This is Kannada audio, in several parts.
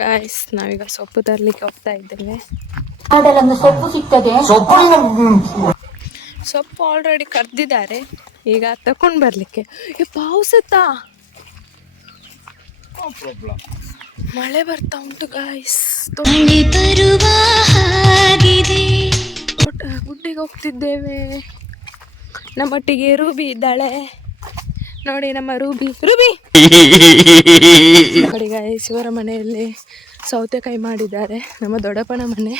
ಗಾಯ್ಸ್ ನಾವೀಗ ಸೊಪ್ಪು ತರ್ಲಿಕ್ಕೆ ಹೋಗ್ತಾ ಇದ್ದೇವೆ. ಸೊಪ್ಪು ಸಿಗ್ತದೆ. ಸೊಪ್ಪು ಆಲ್ರೆಡಿ ಕರ್ದಿದ್ದಾರೆ. ಈಗ ತಕೊಂಡು ಬರಲಿಕ್ಕೆ. ಈ ಪಾವುಸತ್ತಾ? ಮಳೆ ಬರ್ತಾ ಉಂಟು ಗಾಯ್ಸ್ ಗುಡ್ಡಿಗೆ ಹೋಗ್ತಿದ್ದೇವೆ. ನಮ್ಮೊಟ್ಟಿಗೆ ರೂಬಿ ಇದ್ದಾಳೆ. ನೋಡಿ ನಮ್ಮ ರೂಬಿ. ರೂಬಿ. ನೋಡಿ ಇವರ ಮನೆಯಲ್ಲಿ ಸೌತೆಕಾಯಿ ಮಾಡಿದ್ದಾರೆ. ನಮ್ಮ ದೊಡ್ಡಪ್ಪನ ಮನೆ?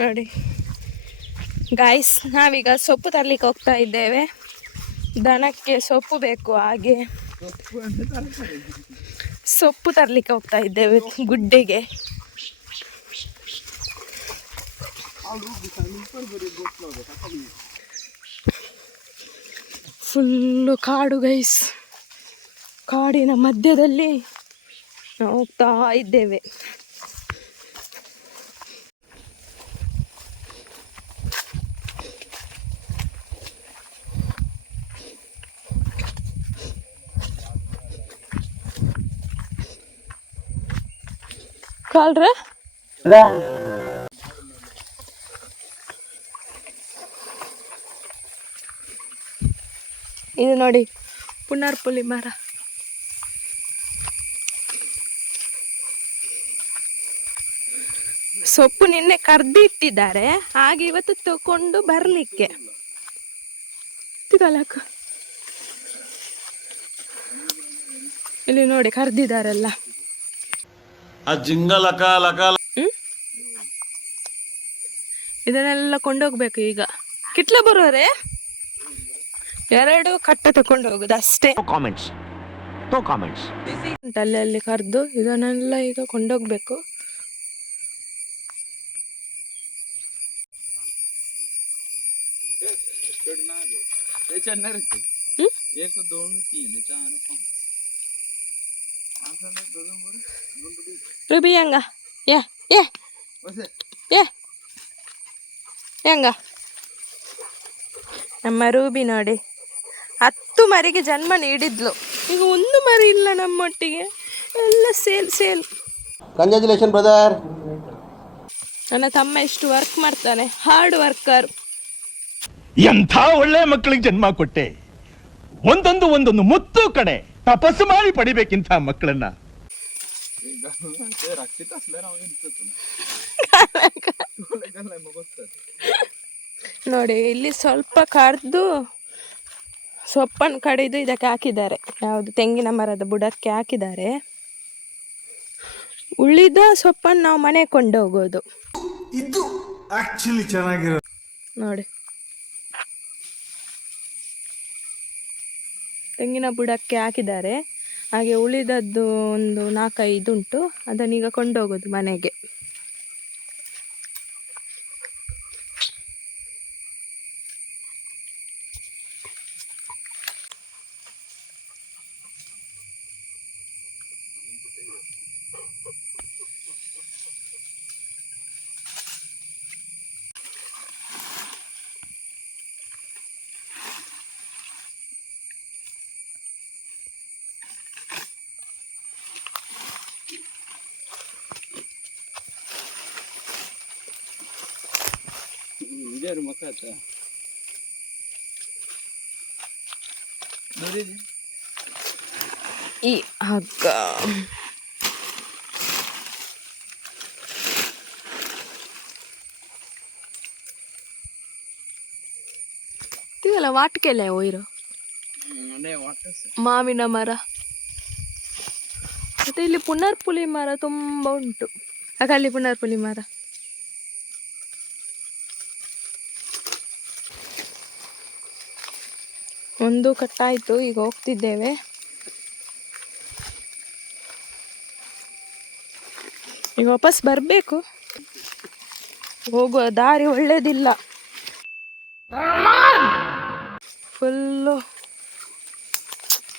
ನೋಡಿ. ಗಾಯ್ಸ್ ನಾವೀಗ ಸೊಪ್ಪು ತರ್ಲಿಕ್ಕೆ ಹೋಗ್ತಾ ಇದ್ದೇವೆ. ದನಕ್ಕೆ ಸೊಪ್ಪು ಬೇಕು ಹಾಗೆ. ಸೊಪ್ಪು ತರ್ಲಿಕ್ಕೆ ಹೋಗ್ತಾ ಇದ್ದೇವೆ ಗುಡ್ಡೆಗೆ. ಫುಲ್ಲು ಕಾಡು ಗೈಸ್ ಕಾಡಿನ ಮಧ್ಯದಲ್ಲಿ ನಾವು ಹೋಗ್ತಾ ಇದ್ದೇವೆ. ಕಾಲ್ರ? ಇದು ನೋಡಿ ಪುನರ್ಪುಲಿ ಮರ. ಸೊಪ್ಪು ನಿನ್ನೆ ಕರ್ದಿಟ್ಟಿದ್ದಾರೆ ಹಾಗೆ ಇವತ್ತು ತಕೊಂಡು ಬರಲಿಕ್ಕೆ. ಇಲ್ಲಿ ನೋಡಿ ಕರ್ದಿದ್ದಾರಲ್ಲ. ಆ ಜಿಂಗ ಲಕ ಲಕ ಇದನ್ನೆಲ್ಲ ಕೊಂಡೋಗ್ಬೇಕು ಈಗ. ಕಿಟ್ಲ ಬರೋರೆ? ಎರಡು ಕಟ್ಟ ತಕೊಂಡು ಹೋಗುದು ಅಷ್ಟೇ. ಕಾಮೆಂಟ್ಸ್ ಕಾಮೆಂಟ್ಸ್ ಅಲ್ಲಿ ಅಲ್ಲಿ ಕರೆದು ಇದನ್ನೆಲ್ಲ ಈಗ ಕೊಂಡೋಗ್ಬೇಕು. ಚೆನ್ನಾಗಿರುತ್ತೆ ರೂಬಿ ಹೆಂಗ? ಏ ಏ ಏ ಹೆಂಗ? ನಮ್ಮ ರೂಬಿ ನೋಡಿ ಹತ್ತು ಮರಿಗೆ ಜನ್ಮ ನೀಡಿದ್ಲು. ಈಗ ಒಂದು ಮರಿ ಇಲ್ಲ ನಮ್ಮೊಟ್ಟಿಗೆ. ಎಲ್ಲ ಸೇಲ್ ಸೇಲ್. ಕಂಗ್ರ್ಯಾಚುಲೇಷನ್ ಬ್ರದರ್ ನನ್ನ ತಮ್ಮ ಎಷ್ಟು ವರ್ಕ್ ಮಾಡ್ತಾನೆ ಹಾರ್ಡ್ ವರ್ಕರ್ ಎಂಥ ಒಳ್ಳೆ ಮಕ್ಕಳಿಗೆ ಜನ್ಮ ಕೊಟ್ಟೆ. ಒಂದೊಂದು ಒಂದೊಂದು ಮುತ್ತು ಕಡೆ. ತಪಸ್ಸು ಮಾಡಿ ಪಡಿಬೇಕಿಂತ ಮಕ್ಕಳನ್ನ. ನೋಡಿ ಇಲ್ಲಿ ಸ್ವಲ್ಪ ಕಡ್ದು ಸೊಪ್ಪನ್ನು ಕಡಿದು ಇದಕ್ಕೆ ಹಾಕಿದ್ದಾರೆ. ಯಾವುದು? ತೆಂಗಿನ ಮರದ ಬುಡಕ್ಕೆ ಹಾಕಿದ್ದಾರೆ. ಉಳಿದ ಸೊಪ್ಪನ್ನು ನಾವು ಮನೆಗೆ ಕೊಂಡೋಗೋದು. ಇದು ಆಕ್ಚುಲಿ ಚೆನ್ನಾಗಿರೋ ನೋಡಿ. ತೆಂಗಿನ ಬುಡಕ್ಕೆ ಹಾಕಿದ್ದಾರೆ. ಹಾಗೆ ಉಳಿದದ್ದು ಒಂದು ನಾಲ್ಕೈದು ಉಂಟು ಅದನ್ನೀಗ ಕೊಂಡೋಗೋದು ಮನೆಗೆ. ಇದೇರು ಮಕ್ಕ ಆತ ನೋಡಿದಿ ಈ ಹಗ್ಗ ಇದೆಲ್ಲ ವಾಟಿಕೆಲ್ಲ ಒಯ್ರು ಅದೇ ವಾಟಸ್ ಮಾವಿನ ಮರ ಮತ್ತೆ ಇಲ್ಲಿ ಪುನರ್ಪುಲಿ ಮರ ತುಂಬ ಉಂಟು ಆಗ ಅಲ್ಲಿ ಪುನರ್ಪುಲಿ ಮರ ಒಂದು ಕಟ್ಟಾಯಿತು, ಈಗ ಹೋಗ್ತಿದ್ದೇವೆ. ಈಗ ವಾಪಸ್ ಬರಬೇಕು. ಹೋಗುವ ದಾರಿ ಒಳ್ಳೇದಿಲ್ಲ. ಫುಲ್ಲು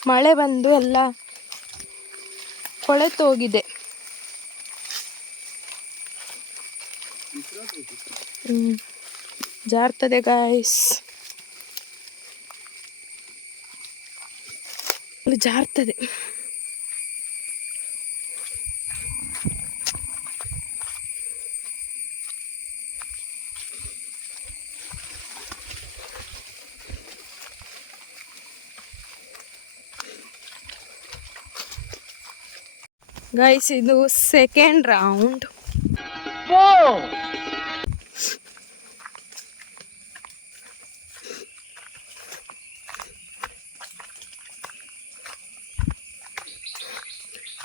ಮಳೆ ಬಂದು ಎಲ್ಲ ಕೊಳೆತೋಗಿದೆ. ಜಾರ್ತದೆ ಗಾಯ್ಸ್ ಅಲ್ಲಿ ಜಾರ್ತದೆ ಗೈಸ್ ಇದು ಸೆಕೆಂಡ್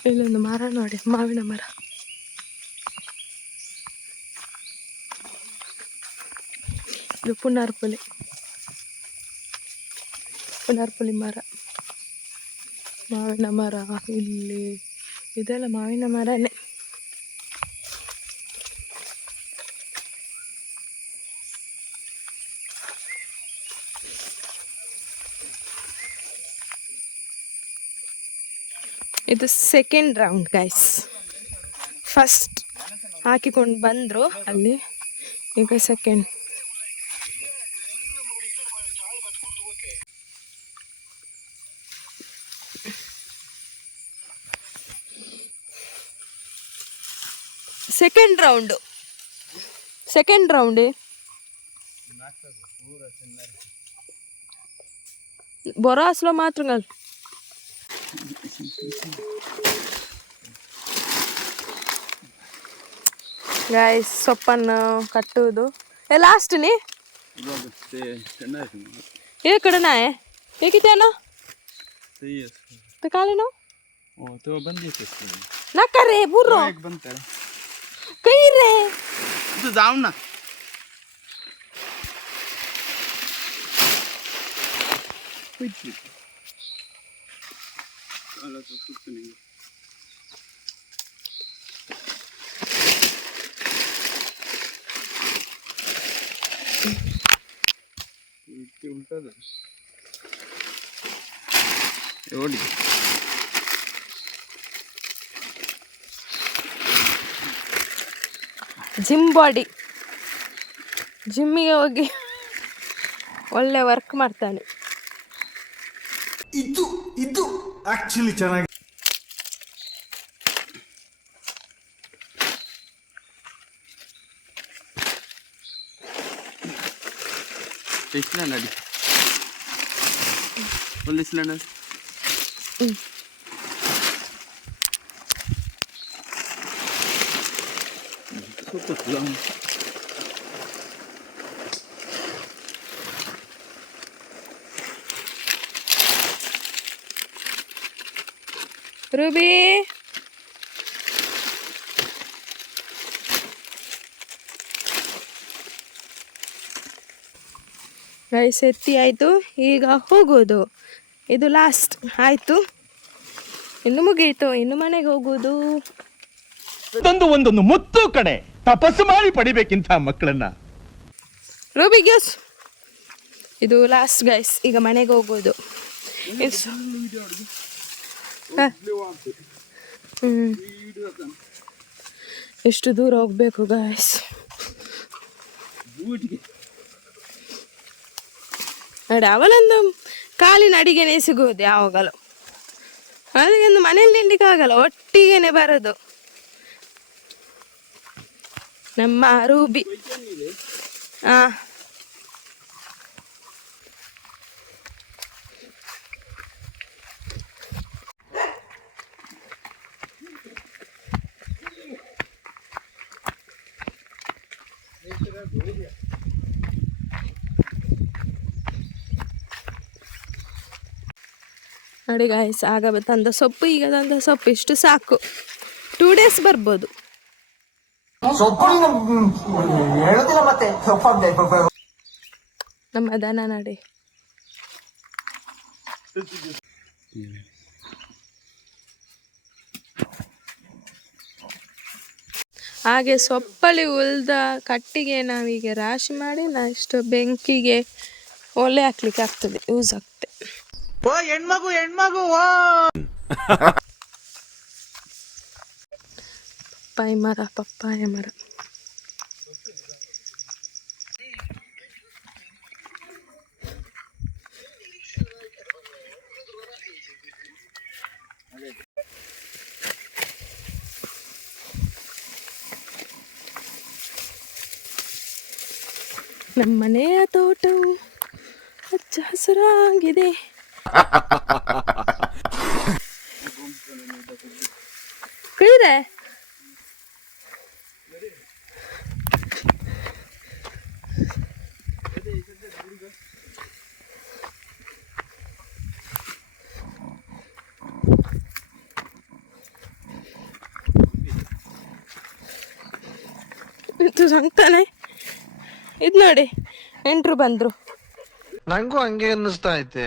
ಇಲ್ಲೊಂದು ಮರ ನೋಡಿ, ಮಾವಿನ ಮರ. ಇದು ಪುನರ್ಪುಲಿ. ಪುನರ್ಪುಲಿ ಮರ. ಮಾವಿನ ಮರ, ಇಲ್ಲಿ ಇದೆಲ್ಲ ಮಾವಿನ ಮರನೇ. ಇದು ಸೆಕೆಂಡ್ ರೌಂಡ್ ಗೈಸ್ ಫಸ್ಟ್ ಹಾಕಿಕೊಂಡು ಬಂದರು ಅಲ್ಲಿ ಈಗ second second round second round బొరాస్లో మాత్రం కాదు ಗಾಯ್ಸ್ ಸೊಪ್ಪನ್ನು ये है ये सही है तो काले ना ओ तो बंद ही ना करे बुरो एक बंद कहीं तो ना कुछ ಸುತ್ತು ನಿಮಗೆ ಇಟ್ಟು ಉಂಟದ ನೋಡಿ ಜಿಮ್ ಬಾಡಿ ಜಿಮ್ಮಿಗೆ ಹೋಗಿ ಒಳ್ಳೆ ವರ್ಕ್ ಮಾಡ್ತಾನೆ. ಇದು ಇದು ಆಕ್ಚುಲಿ ಚೆನ್ನಾಗಿ ಎಷ್ಟು ನಡಿ ಒಂದು ಸಿಲಿಂಡರ್ ರೂಬಿ. ರೈಸ್ ಎತ್ತಿ ಆಯಿತು ಈಗ ಹೋಗೋದು ಇದು ಲಾಸ್ಟ್ ಆಯಿತು. ಇನ್ನು ಮುಗೀತು ಇನ್ನು ಮನೆಗೆ ಹೋಗೋದು ಒಂದೊಂದು ಒಂದೊಂದು ಮುತ್ತು ಕಡೆ ತಪಸ್ಸು ಮಾಡಿ ಪಡಿಬೇಕಿಂತ ಮಕ್ಕಳನ್ನ. ರೂಬಿ ಗ್ಯೂಸ್ ಇದು ಲಾಸ್ಟ್ ಗೈಸ್ ಈಗ ಮನೆಗೆ ಹೋಗೋದು ಎಷ್ಟು ದೂರ ಹೋಗ್ಬೇಕು ಗಾಯ್ಸ್ ನೋಡಿ, ಅವಳೊಂದು ಕಾಲಿನ ಅಡಿಗೆನೆ ಸಿಗುವುದು ಯಾವಾಗಲೂ. ಅದಕ್ಕೊಂದು ಮನೇಲಿ ನಿಲ್ಲಿಕ್ಕೆ ಆಗಲ್ಲ ಒಟ್ಟಿಗೆನೆ ಬರೋದು. ನಮ್ಮ ರೂಬಿ. ಹಾ ನೋಡಿ ಗಾಯಸ್ ಆಗ ತಂದ ಸೊಪ್ಪು ಈಗ ತಂದ ಸೊಪ್ಪು ಇಷ್ಟು ಸಾಕು. ಟೂ ಡೇಸ್ ಬರ್ಬೋದು. ನಮ್ಮ ದನ ನಡಿ. ಹಾಗೆ ಸೊಪ್ಪಲ್ಲಿ ಉಳ್ದ ಕಟ್ಟಿಗೆ ನಾವೀಗ ರಾಶಿ ಮಾಡಿ ನೆಕ್ಸ್ಟ್ ಬೆಂಕಿಗೆ ಒಲೆ ಹಾಕ್ಲಿಕ್ಕೆ ಆಗ್ತದೆ ಯೂಸ್ ಆಗ್ತದೆ. ಓ ಹೆಣ್ಮಗು ಹೆಣ್ಮಗು ಪಪ್ಪಾಯ ಮರ ಪಪ್ಪಾಯ ಮರ. ನಮ್ಮನೆಯ ತೋಟವು ಹಚ್ಚ ಹಸುರಾಗಿದೆ. ಕುಳಿರೆ ಇದು ಸಂತಾನೆ ಇದು ನೋಡಿ ಎಂಟ್ರು ಬಂದ್ರು. ನಂಗೂ ಹಂಗೆ ಅನ್ನಿಸ್ತಾ ಐತೆ.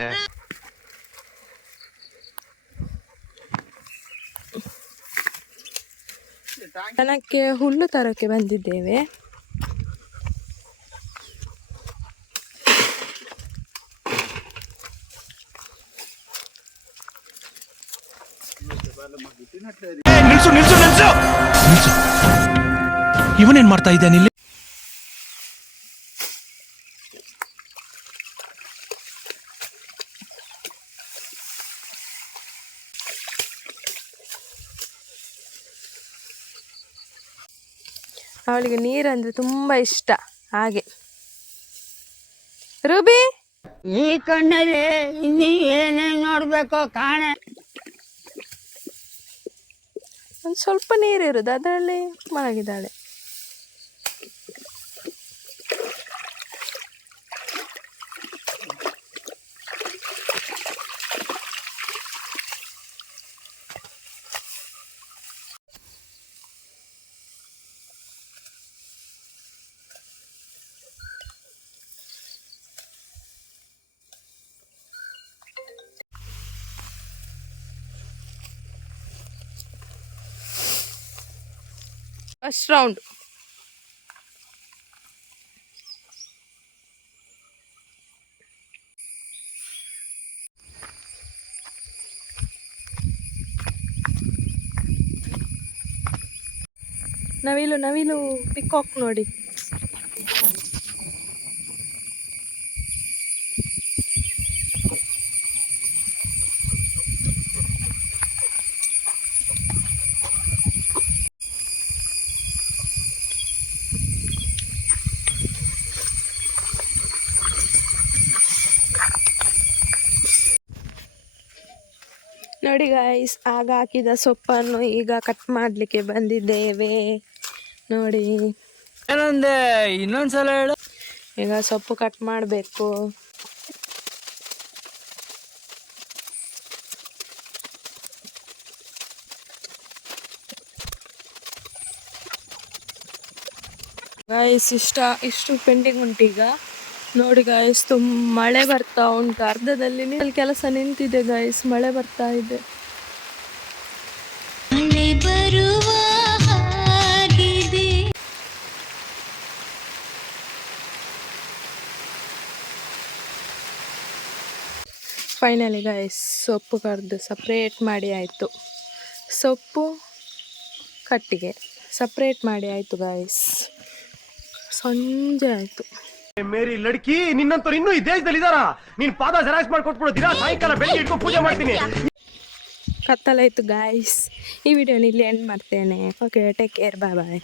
ದನಕ್ಕೆ ಹುಲ್ಲು ತರೋಕೆ ಬಂದಿದ್ದೇವೆ. ನಿಲ್ಸು ನಿಲ್ಸು ನಿಲ್ಸು! ನಿಲ್ಸು. ಇವನೇನ್ ಮಾಡ್ತಾ ಇದ್ದಾನೆ ಇಲ್ಲಿ? ಅವಳಿಗೆ ನೀರಂದ್ರೆ ತುಂಬ ಇಷ್ಟ ಹಾಗೆ. ರೂಬಿ? ಈ ಕಣ್ಣಲ್ಲಿ ಇನ್ನಿ ಏನೇನ್ ನೋಡ್ಬೇಕೋ ಕಾಣೆ. ಒಂದು ಸ್ವಲ್ಪ ನೀರಿರುದು ಅದರಲ್ಲಿ ಮಲಗಿದ್ದಾಳೆ. ಫಸ್ಟ್ ರೌಂಡ್ ನವಿಲು ನವಿಲು ಪಿಕಾಕ್ ನೋಡಿ ನೋಡಿ ಗಾಯ್ಸ್ ಆಗ ಹಾಕಿದ ಸೊಪ್ಪನ್ನು ಈಗ ಕಟ್ ಮಾಡಲಿಕ್ಕೆ ಬಂದಿದ್ದೇವೆ. ನೋಡಿ. ಏನಂದೆ ಇನ್ನೊಂದ್ಸಲ ಹೇಳು. ಈಗ ಸೊಪ್ಪು ಕಟ್ ಮಾಡಬೇಕು. ಗಾಯ್ಸ್ ಇಷ್ಟ ಇಷ್ಟು ಪೆಂಡಿಂಗ್ ಉಂಟು ಈಗ ನೋಡಿ ಗಾಯಸ್ ತುಂಬ ಮಳೆ ಬರ್ತಾ ಉಂಟು. ಅರ್ಧದಲ್ಲಿ ಅಲ್ಲಿ ಕೆಲಸ ನಿಂತಿದೆ ಗಾಯಸ್ ಮಳೆ ಬರ್ತಾ ಇದೆ. ಫೈನಲಿ ಗಾಯ್ಸ್ ಸೊಪ್ಪು ಕರೆದು ಸಪ್ರೇಟ್ ಮಾಡಿ ಆಯಿತು. ಸೊಪ್ಪು ಕಟ್ಟಿಗೆ ಸಪ್ರೇಟ್ ಮಾಡಿ ಆಯಿತು ಗಾಯ್ಸ್ ಸಂಜೆ ಆಯಿತು. ಮೇರಿ ಲಡ್ಕಿ, ನಿನ್ನಂತವ್ರು ಇನ್ನೂ ಈ ದೇಶದಲ್ಲಿ ಇದಾರ ನೀನ್ ಪಾದ ಜೆರಾಕ್ಸ್ ಮಾಡಿ ಕೊಟ್ಬಿಡು ದಿನ ಸಾಯಂಕಾಲ ಬೆಳಿಗ್ಗೆ ಇಟ್ಕೊಂಡು ಪೂಜೆ ಮಾಡ್ತೀನಿ. ಕತ್ತಲಾಯ್ತು ಗಾಯ್ಸ್ ಈ ವಿಡಿಯೋನ ಇಲ್ಲಿ ಎಂಡ್ ಮಾಡ್ತೇನೆ. Okay take care bye bye